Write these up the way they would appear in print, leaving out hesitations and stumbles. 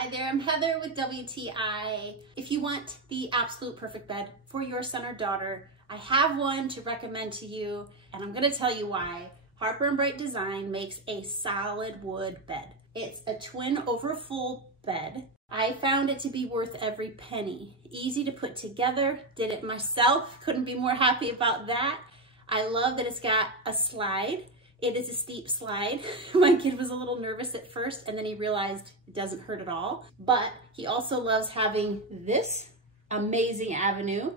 Hi there, I'm Heather with WTI. If you want the absolute perfect bed for your son or daughter, I have one to recommend to you, and I'm gonna tell you why. Harper and Bright Design makes a solid wood bed. It's a twin over full bed. I found it to be worth every penny. Easy to put together, did it myself, couldn't be more happy about that. I love that it's got a slide. It is a steep slide. My kid was a little nervous at first and then he realized it doesn't hurt at all. But he also loves having this amazing avenue,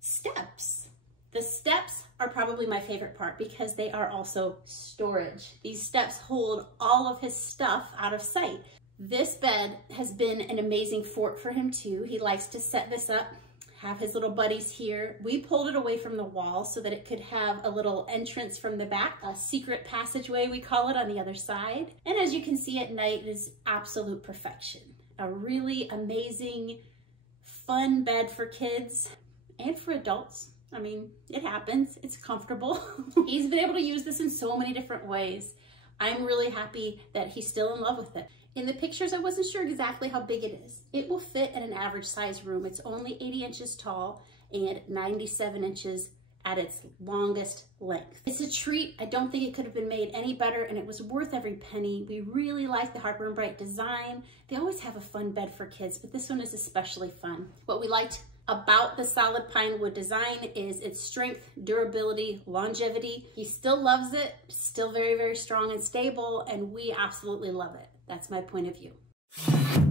steps. The steps are probably my favorite part because they are also storage. These steps hold all of his stuff out of sight. This bed has been an amazing fort for him too. He likes to set this up, have his little buddies here. We pulled it away from the wall so that it could have a little entrance from the back, a secret passageway we call it, on the other side. And as you can see at night, it is absolute perfection. A really amazing, fun bed for kids and for adults. I mean, it happens, it's comfortable. He's been able to use this in so many different ways. I'm really happy that he's still in love with it. In the pictures, I wasn't sure exactly how big it is. It will fit in an average size room. It's only 80 inches tall and 97 inches at its longest length. It's a treat. I don't think it could have been made any better, and it was worth every penny. We really like the Harper and Bright design. They always have a fun bed for kids, but this one is especially fun. What we liked about the solid pine wood design is its strength, durability, longevity. He still loves it, still very, very strong and stable, and we absolutely love it. That's my point of view.